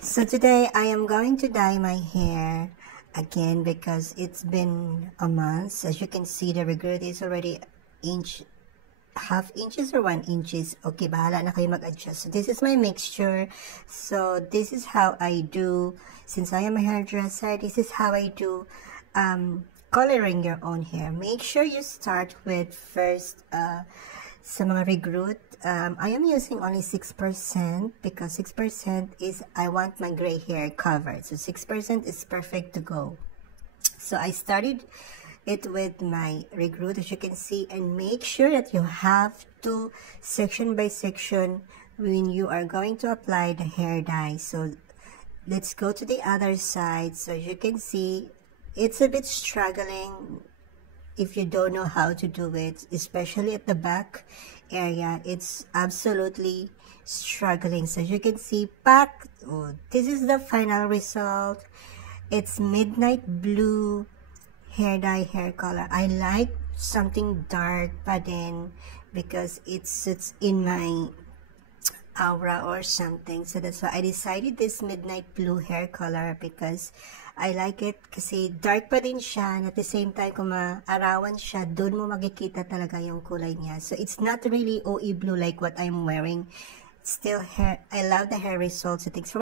So today I am going to dye my hair again because it's been a month. As you can see, the regrowth is already half inches or 1 inches. Okay, bahala na kayo mag-adjust. So this is my mixture. So this is how I do, since I am a hairdresser, this is how I do coloring your own hair. Make sure you start with first sa mga regrowth. I am using only 6% because 6% is, I want my gray hair covered. So 6% is perfect to go. So I started it with my regrowth, as you can see, and make sure that you have to section by section when you are going to apply the hair dye. So let's go to the other side. So as you can see, it's a bit struggling if you don't know how to do it, especially at the back area. It's absolutely struggling. So as you can see, this is the final result. It's midnight blue hair dye, hair color. I like something dark, but then because it sits in my aura or something, so that's why I decided this midnight blue hair color, because I like it kasi dark pa din siya, and at the same time kung maarawan siya, doon mo makikita talaga yung kulay niya. So it's not really OE blue like what I'm wearing. It's still hair. I love the hair results. So thanks for